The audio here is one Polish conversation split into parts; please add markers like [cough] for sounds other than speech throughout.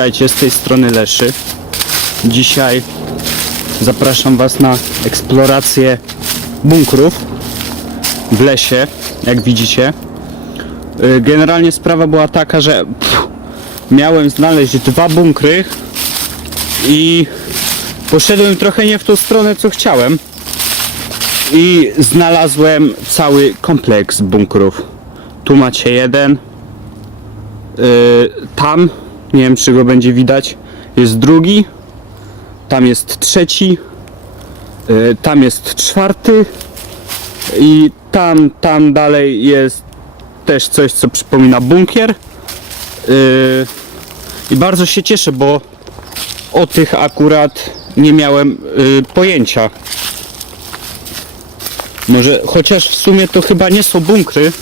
Witajcie z tej strony Leszy. Dzisiaj zapraszam Was na eksplorację bunkrów w lesie, jak widzicie. Y, Generalnie sprawa była taka, że pff, miałem znaleźć dwa bunkry i poszedłem trochę nie w tą stronę, co chciałem. I znalazłem cały kompleks bunkrów. Tu macie jeden, Y, tam, nie wiem czy go będzie widać, jest drugi, tam jest trzeci, y, tam jest czwarty i tam, tam dalej jest też coś, co przypomina bunkier. Y, I bardzo się cieszę, bo o tych akurat nie miałem y, pojęcia. Może, chociaż w sumie to chyba nie są bunkry,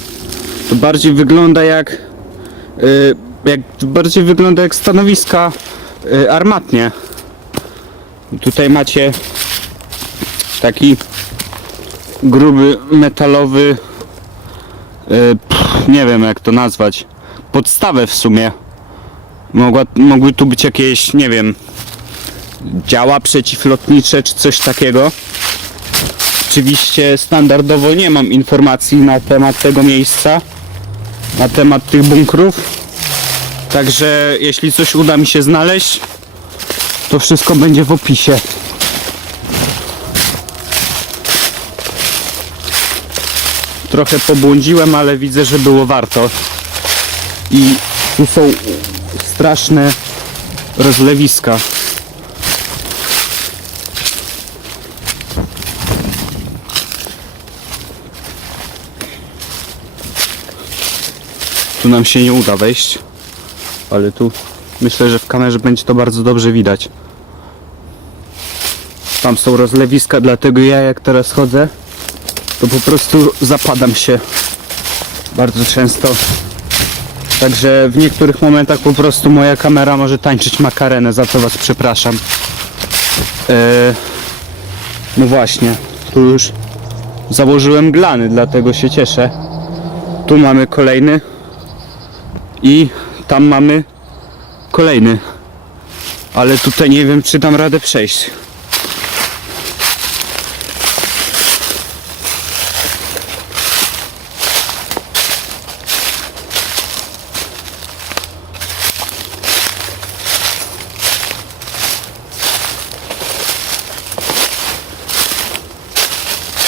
to bardziej wygląda jak jak bardziej wygląda jak stanowiska y, armatnie. Tutaj macie taki gruby metalowy y, pff, nie wiem jak to nazwać podstawę w sumie Mogła, mogły tu być jakieś nie wiem działa przeciwlotnicze czy coś takiego oczywiście standardowo nie mam informacji na temat tego miejsca na temat tych bunkrów. Także jeśli coś uda mi się znaleźć, to wszystko będzie w opisie. Trochę pobłądziłem, ale widzę, że było warto. I tu są straszne rozlewiska. Tu nam się nie uda wejść, ale tu myślę, że w kamerze będzie to bardzo dobrze widać. Tam są rozlewiska, dlatego ja jak teraz chodzę, to po prostu zapadam się bardzo często. Także w niektórych momentach po prostu moja kamera może tańczyć makarenę, za co Was przepraszam. Eee, no właśnie, tu już założyłem glany, dlatego się cieszę. Tu mamy kolejny i tam mamy kolejny. Ale tutaj nie wiem, czy dam radę przejść.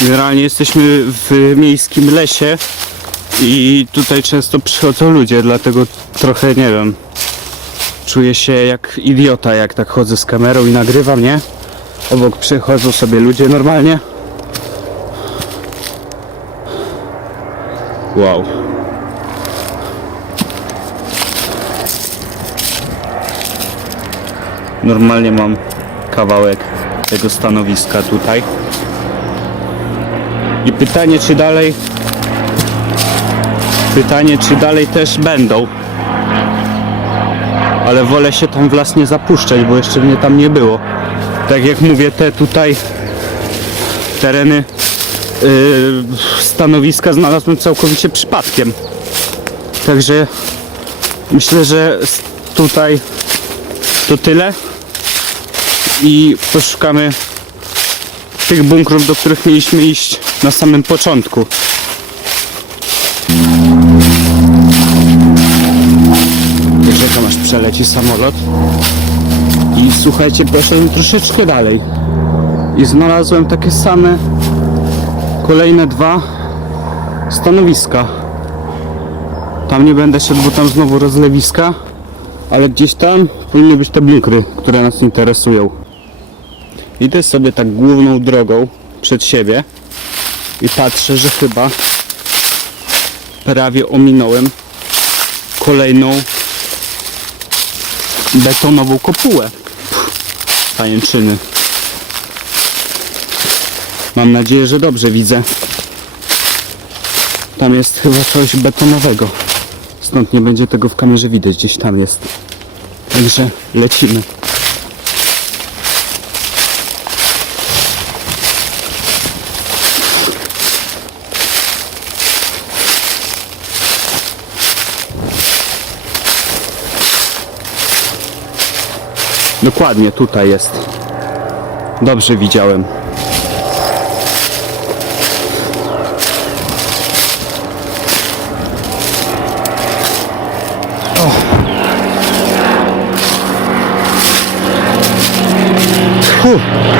Generalnie jesteśmy w miejskim lesie i tutaj często przychodzą ludzie, dlatego trochę nie wiem. Czuję się jak idiota, jak tak chodzę z kamerą i nagrywam, nie? Obok przychodzą sobie ludzie normalnie. Wow. Normalnie mam kawałek tego stanowiska tutaj. I pytanie, czy dalej Pytanie, czy dalej też będą. Ale wolę się tam w las nie zapuszczać, bo jeszcze mnie tam nie było. Tak jak mówię, te tutaj tereny yy, stanowiska znalazłem całkowicie przypadkiem. Także myślę, że tutaj to tyle. I poszukamy tych bunkrów, do których mieliśmy iść na samym początku. Przeleci samolot. I słuchajcie, poszedłem troszeczkę dalej. I znalazłem takie same kolejne dwa stanowiska. Tam nie będę szedł, bo tam znowu rozlewiska. Ale gdzieś tam powinny być te bunkry, które nas interesują. Idę sobie tak główną drogą przed siebie i patrzę, że chyba prawie ominąłem kolejną betonową kopułę. Pajęczyny. Mam nadzieję, że dobrze widzę. Tam jest chyba coś betonowego. Stąd nie będzie tego w kamerze widać. Gdzieś tam jest. Także lecimy. Dokładnie, tutaj jest. Dobrze widziałem. Fu,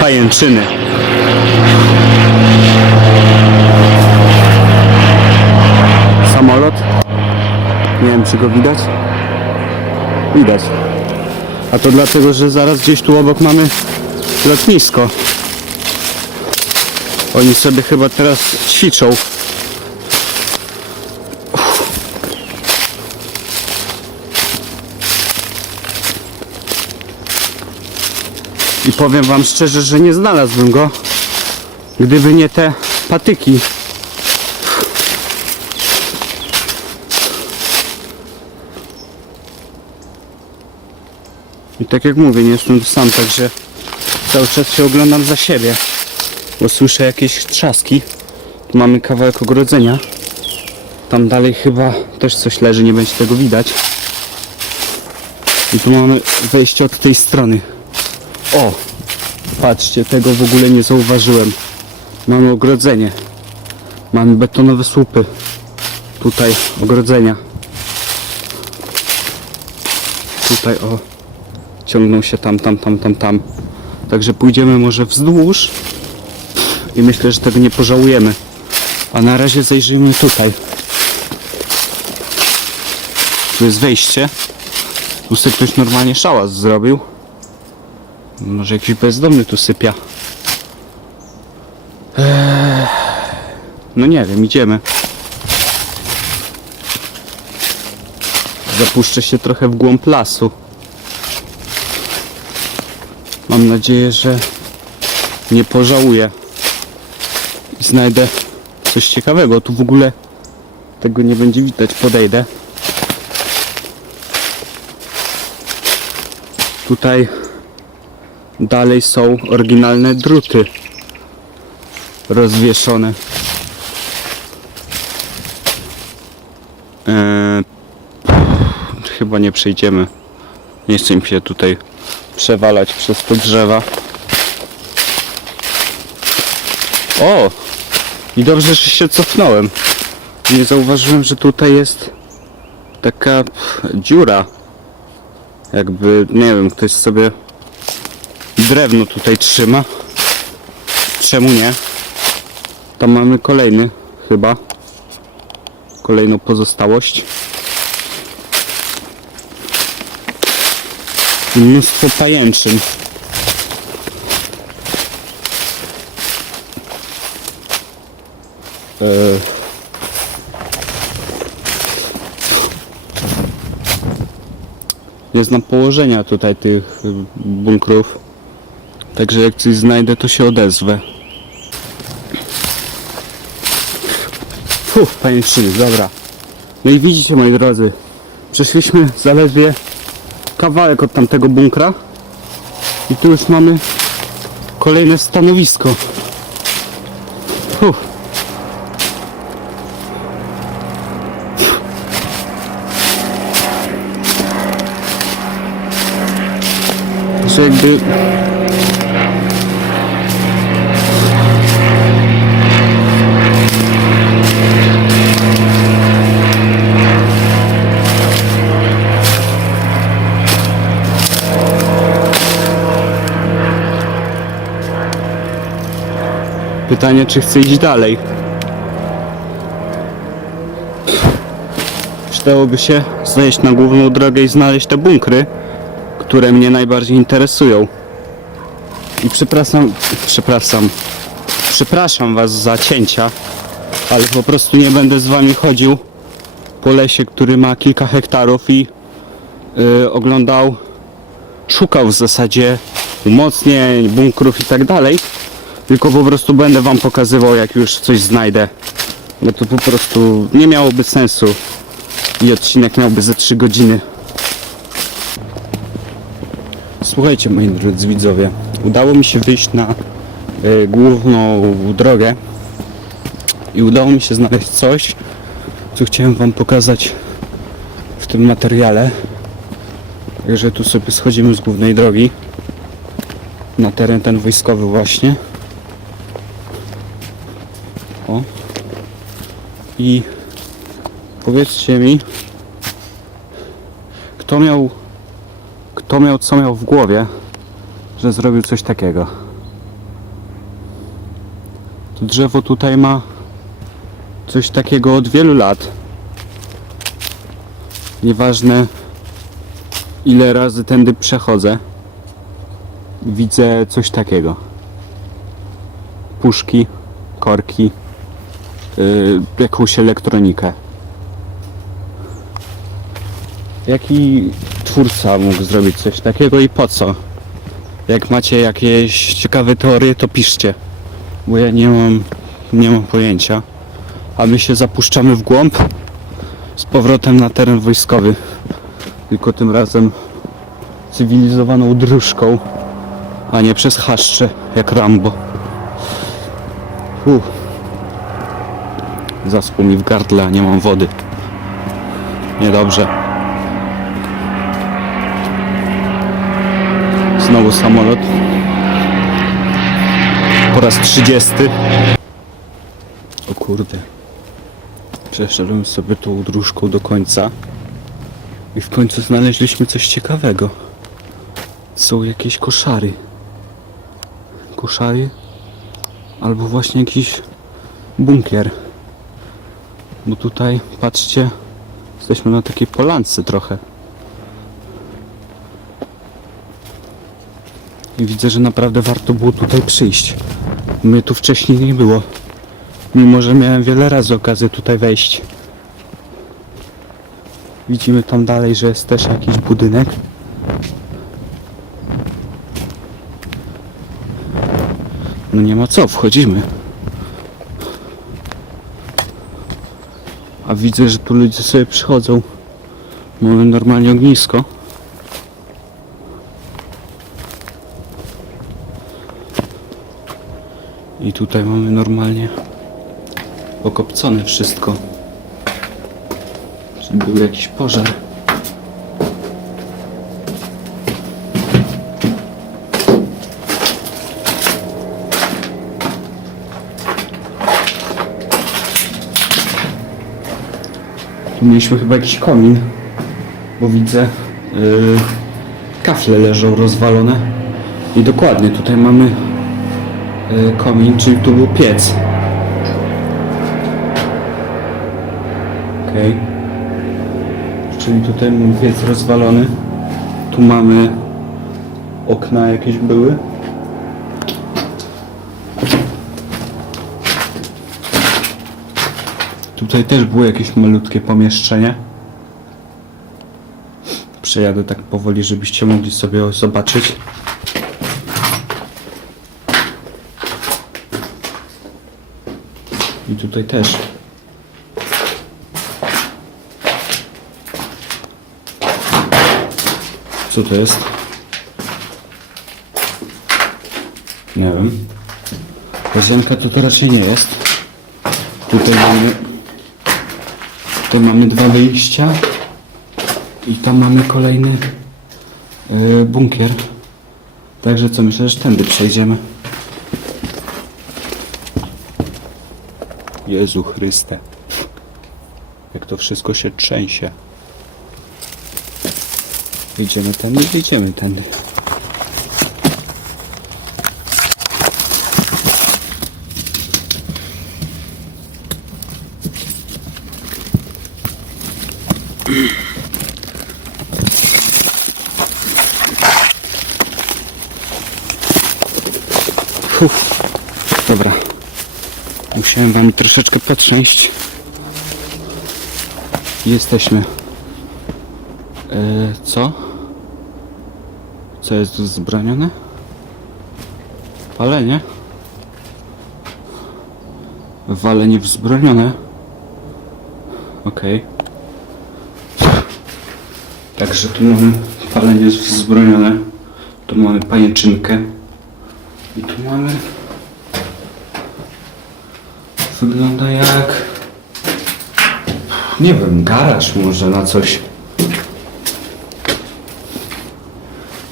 pajęczyny. Samolot. Nie wiem, czy go widać. Widać. A to dlatego, że zaraz gdzieś tu obok mamy lotnisko. Oni sobie chyba teraz ćwiczą. I powiem wam szczerze, że nie znalazłbym go, gdyby nie te patyki. Tak jak mówię, nie jestem tu sam, także cały czas się oglądam za siebie, bo słyszę jakieś trzaski. Tu mamy kawałek ogrodzenia. Tam dalej chyba też coś leży, nie będzie tego widać. I tu mamy wejście od tej strony. O! Patrzcie, tego w ogóle nie zauważyłem. Mamy ogrodzenie. Mamy betonowe słupy. Tutaj ogrodzenia. Tutaj o ciągną się tam, tam, tam, tam, tam. Także pójdziemy może wzdłuż i myślę, że tego nie pożałujemy. A na razie zajrzyjmy tutaj. Tu jest wejście. Tu sobie ktoś normalnie szałas zrobił. Może jakiś bezdomny tu sypia. No nie wiem, idziemy. Zapuszczę się trochę w głąb lasu. Mam nadzieję, że nie pożałuję i znajdę coś ciekawego. Tu w ogóle tego nie będzie widać. Podejdę. Tutaj dalej są oryginalne druty rozwieszone. Eee, chyba nie przejdziemy. Nie chcę mi się tutaj przewalać przez te drzewa. O! I dobrze, że się cofnąłem. Nie zauważyłem, że tutaj jest taka dziura. Jakby, nie wiem, ktoś sobie drewno tutaj trzyma. Czemu nie? Tam mamy kolejny, chyba. Kolejną pozostałość. Mnóstwo pajęczyn. Nie znam położenia tutaj tych y, bunkrów. Także jak coś znajdę, to się odezwę. Fuh, pajęczyny, dobra. No i widzicie, moi drodzy, przeszliśmy zaledwie kawałek od tamtego bunkra i tu już mamy kolejne stanowisko. Fuh. Że jakby Pytanie, czy chcę iść dalej. Przydałoby się zejść na główną drogę i znaleźć te bunkry, które mnie najbardziej interesują. I przepraszam, przepraszam, przepraszam was za cięcia, ale po prostu nie będę z wami chodził po lesie, który ma kilka hektarów i yy, oglądał, szukał w zasadzie umocnień, bunkrów i tak dalej tylko po prostu będę wam pokazywał jak już coś znajdę. Bo to po prostu nie miałoby sensu. I odcinek miałby ze 3 godziny. Słuchajcie moi drodzy widzowie udało mi się wyjść na y, główną drogę. I udało mi się znaleźć coś co chciałem wam pokazać w tym materiale. Także tu sobie schodzimy z głównej drogi. Na teren ten wojskowy właśnie. I powiedzcie mi, kto miał, kto miał, co miał w głowie, że zrobił coś takiego. To drzewo tutaj ma coś takiego od wielu lat. Nieważne ile razy tędy przechodzę, widzę coś takiego. Puszki, korki, jakąś elektronikę. Jaki twórca mógł zrobić coś takiego i po co? Jak macie jakieś ciekawe teorie, to piszcie. Bo ja nie mam, nie mam pojęcia. A my się zapuszczamy w głąb z powrotem na teren wojskowy. Tylko tym razem cywilizowaną dróżką, a nie przez chaszcze jak Rambo. Uff. Zaschło mi w gardle, nie mam wody. Niedobrze. Znowu samolot. Po raz 30. O kurde. Przeszedłem sobie tą dróżką do końca. I w końcu znaleźliśmy coś ciekawego. Są jakieś koszary. Koszary. Albo właśnie jakiś bunkier. Bo tutaj, patrzcie, jesteśmy na takiej polance trochę. I widzę, że naprawdę warto było tutaj przyjść. Mnie tu wcześniej nie było. Mimo, że miałem wiele razy okazję tutaj wejść. Widzimy tam dalej, że jest też jakiś budynek. No nie ma co, wchodzimy. A widzę, że tu ludzie sobie przychodzą. Mamy normalnie ognisko. I tutaj mamy normalnie okopcone wszystko. Czy był jakiś pożar? Mieliśmy chyba jakiś komin, bo widzę yy, kafle leżą rozwalone. I dokładnie tutaj mamy yy, komin, czyli tu był piec. Okej. Czyli tutaj mamy piec rozwalony. Tu mamy okna jakieś były. Tutaj też było jakieś malutkie pomieszczenie. Przejadę tak powoli, żebyście mogli sobie zobaczyć. I tutaj też. Co to jest? Nie wiem. Łazienka to to raczej nie jest. Tutaj mamy Tutaj mamy dwa wyjścia i tam mamy kolejny yy, bunkier. Także co, myślę, że tędy przejdziemy. Jezu Chryste. Jak to wszystko się trzęsie. Idziemy tędy, idziemy tędy. Uff, dobra. Musiałem wam troszeczkę potrząść. Jesteśmy. E, co? Co jest zbronione? Palenie? Walenie wzbronione? Okej. Także tu mamy palenie wzbronione. Tu mamy pajęczynkę. I tu mamy... Wygląda jak... Nie wiem, garaż może na coś.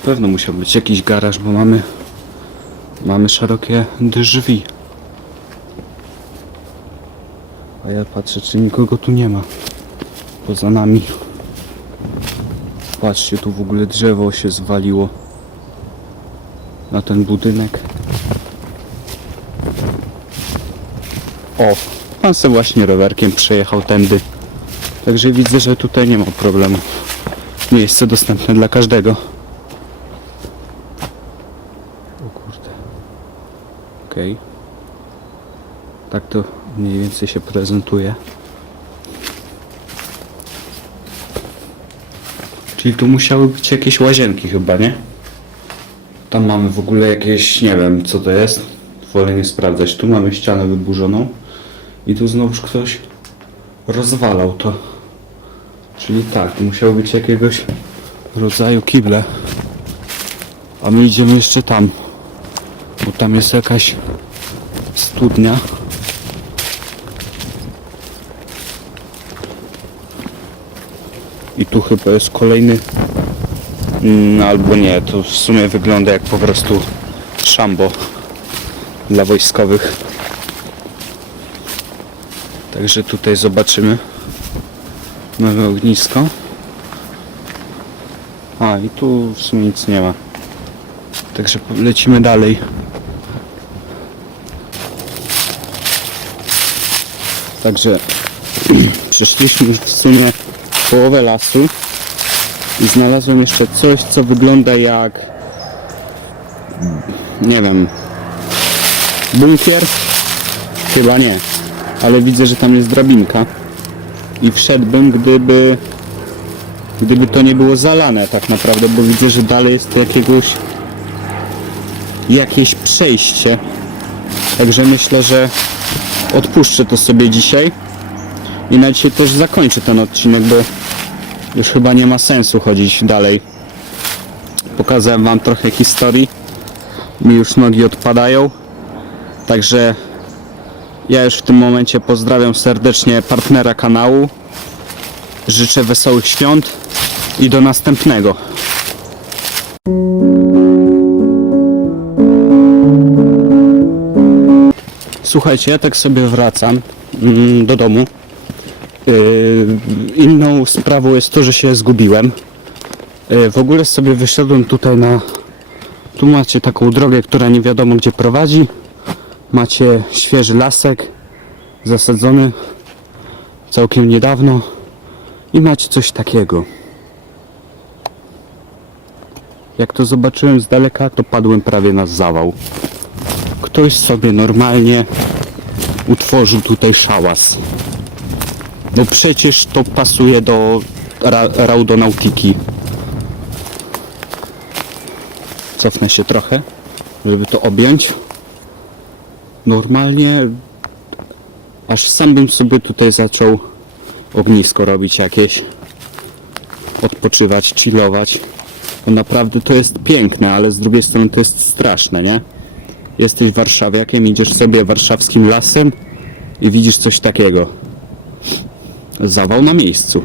Pewno musiał być jakiś garaż, bo mamy Mamy szerokie drzwi. A ja patrzę, czy nikogo tu nie ma. Poza nami. Patrzcie, tu w ogóle drzewo się zwaliło. Na ten budynek. O, pan se właśnie rowerkiem przejechał tędy. Także widzę, że tutaj nie ma problemu. Miejsce dostępne dla każdego. O kurde. Okej. Tak to mniej więcej się prezentuje. Czyli tu musiały być jakieś łazienki chyba, nie? Tam mamy w ogóle jakieś, nie wiem co to jest. Wolę nie sprawdzać. Tu mamy ścianę wyburzoną. I tu znowuż ktoś rozwalał to. Czyli tak, musiał być jakiegoś rodzaju kible. A my idziemy jeszcze tam. Bo tam jest jakaś studnia. I tu chyba jest kolejny. Mm, albo nie, to w sumie wygląda jak po prostu szambo dla wojskowych. Także tutaj zobaczymy. Mamy ognisko. A i tu w sumie nic nie ma. Także lecimy dalej. Także [clears throat] przeszliśmy w sumie połowę lasu i znalazłem jeszcze coś, co wygląda jak nie wiem bunkier? Chyba nie, ale widzę, że tam jest drabinka i wszedłbym, gdyby gdyby to nie było zalane tak naprawdę, bo widzę, że dalej jest jakiegoś jakieś przejście. Także myślę, że odpuszczę to sobie dzisiaj i na dzisiaj też zakończę ten odcinek, bo już chyba nie ma sensu chodzić dalej. Pokazałem wam trochę historii. Mi już nogi odpadają. Także ja już w tym momencie pozdrawiam serdecznie partnera kanału. Życzę wesołych świąt i do następnego. Słuchajcie, ja tak sobie wracam mm, do domu. Yy, inną sprawą jest to, że się zgubiłem. Yy, w ogóle sobie wyszedłem tutaj na. Tu macie taką drogę, która nie wiadomo gdzie prowadzi. Macie świeży lasek zasadzony całkiem niedawno i macie coś takiego. Jak to zobaczyłem z daleka, to padłem prawie na zawał. Ktoś sobie normalnie utworzył tutaj szałas. No przecież to pasuje do ra raudonautiki. Cofnę się trochę, żeby to objąć. Normalnie aż sam bym sobie tutaj zaczął ognisko robić jakieś. Odpoczywać, chillować. Bo naprawdę to jest piękne, ale z drugiej strony to jest straszne, nie? Jesteś warszawiakiem, idziesz sobie warszawskim lasem i widzisz coś takiego. Zawał na miejscu.